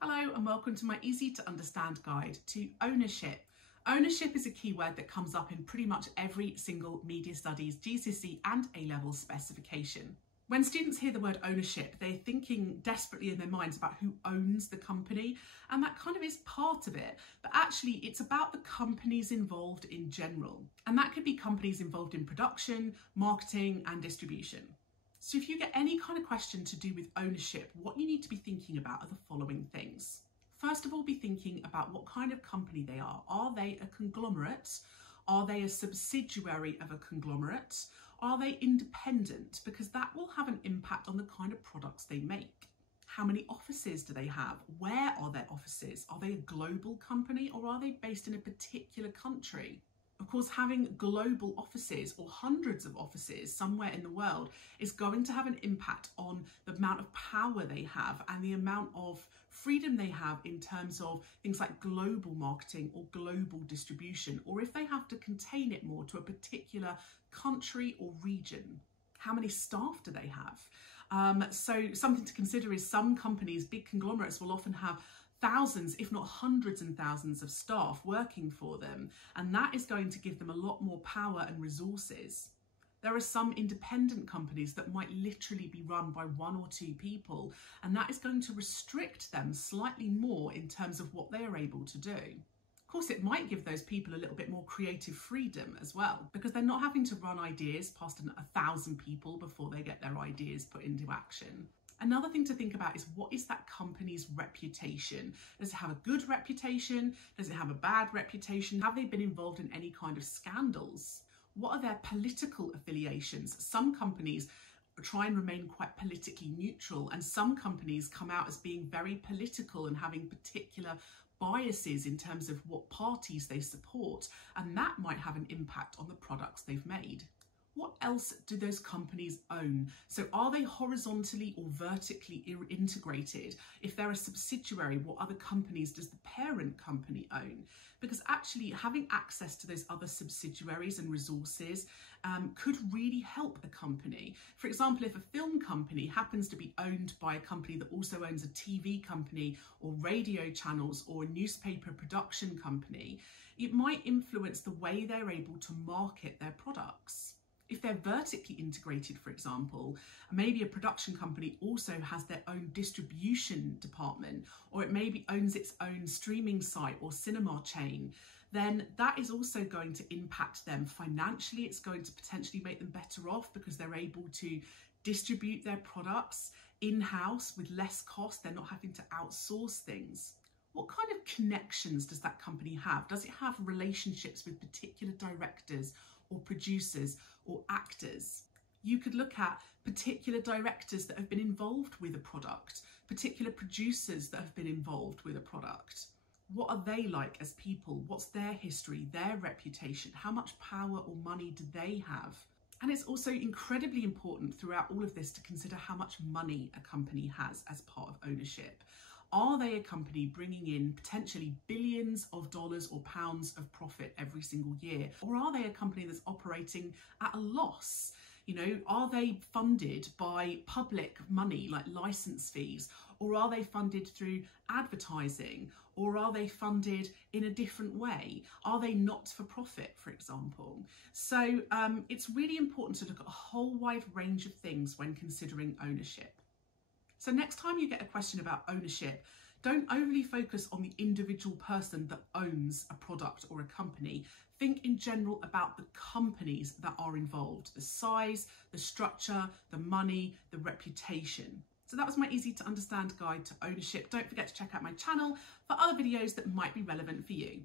Hello and welcome to my easy to understand guide to ownership. Ownership is a keyword that comes up in pretty much every single media studies, GCSE and A-level specification. When students hear the word ownership, they're thinking desperately in their minds about who owns the company, and that kind of is part of it. But actually, it's about the companies involved in general. And that could be companies involved in production, marketing, and distribution. So if you get any kind of question to do with ownership, what you need to be thinking about are the following things. First of all, be thinking about what kind of company they are. Are they a conglomerate? Are they a subsidiary of a conglomerate? Are they independent? Because that will have an impact on the kind of products they make. How many offices do they have? Where are their offices? Are they a global company or are they based in a particular country? Of course, having global offices or hundreds of offices somewhere in the world is going to have an impact on the amount of power they have and the amount of freedom they have in terms of things like global marketing or global distribution, or if they have to contain it more to a particular country or region. How many staff do they have? So something to consider is some companies, big conglomerates, will often have thousands, if not hundreds and thousands of staff working for them, and that is going to give them a lot more power and resources. There are some independent companies that might literally be run by one or two people, and that is going to restrict them slightly more in terms of what they are able to do. Of course, it might give those people a little bit more creative freedom as well, because they're not having to run ideas past 1,000 people before they get their ideas put into action. Another thing to think about is, what is that company's reputation? Does it have a good reputation? Does it have a bad reputation? Have they been involved in any kind of scandals? What are their political affiliations? Some companies try and remain quite politically neutral, and some companies come out as being very political and having particular biases in terms of what parties they support, and that might have an impact on the products they've made. What else do those companies own? So are they horizontally or vertically integrated? If they're a subsidiary, what other companies does the parent company own? Because actually having access to those other subsidiaries and resources could really help a company. For example, if a film company happens to be owned by a company that also owns a TV company or radio channels or a newspaper production company, it might influence the way they're able to market their products. If they're vertically integrated, for example, maybe a production company also has their own distribution department, or it maybe owns its own streaming site or cinema chain, then that is also going to impact them financially. It's going to potentially make them better off because they're able to distribute their products in-house with less cost. They're not having to outsource things. What kind of connections does that company have? Does it have relationships with particular directors or producers or actors? You could look at particular directors that have been involved with a product, particular producers that have been involved with a product. What are they like as people? What's their history, their reputation? How much power or money do they have? And it's also incredibly important throughout all of this to consider how much money a company has as part of ownership. Are they a company bringing in potentially billions of dollars or pounds of profit every single year? Or are they a company that's operating at a loss? You know, are they funded by public money like license fees? Or are they funded through advertising? Or are they funded in a different way? Are they not for profit, for example? So it's really important to look at a whole wide range of things when considering ownership. So next time you get a question about ownership, don't overly focus on the individual person that owns a product or a company. Think in general about the companies that are involved, the size, the structure, the money, the reputation. So that was my easy to understand guide to ownership. Don't forget to check out my channel for other videos that might be relevant for you.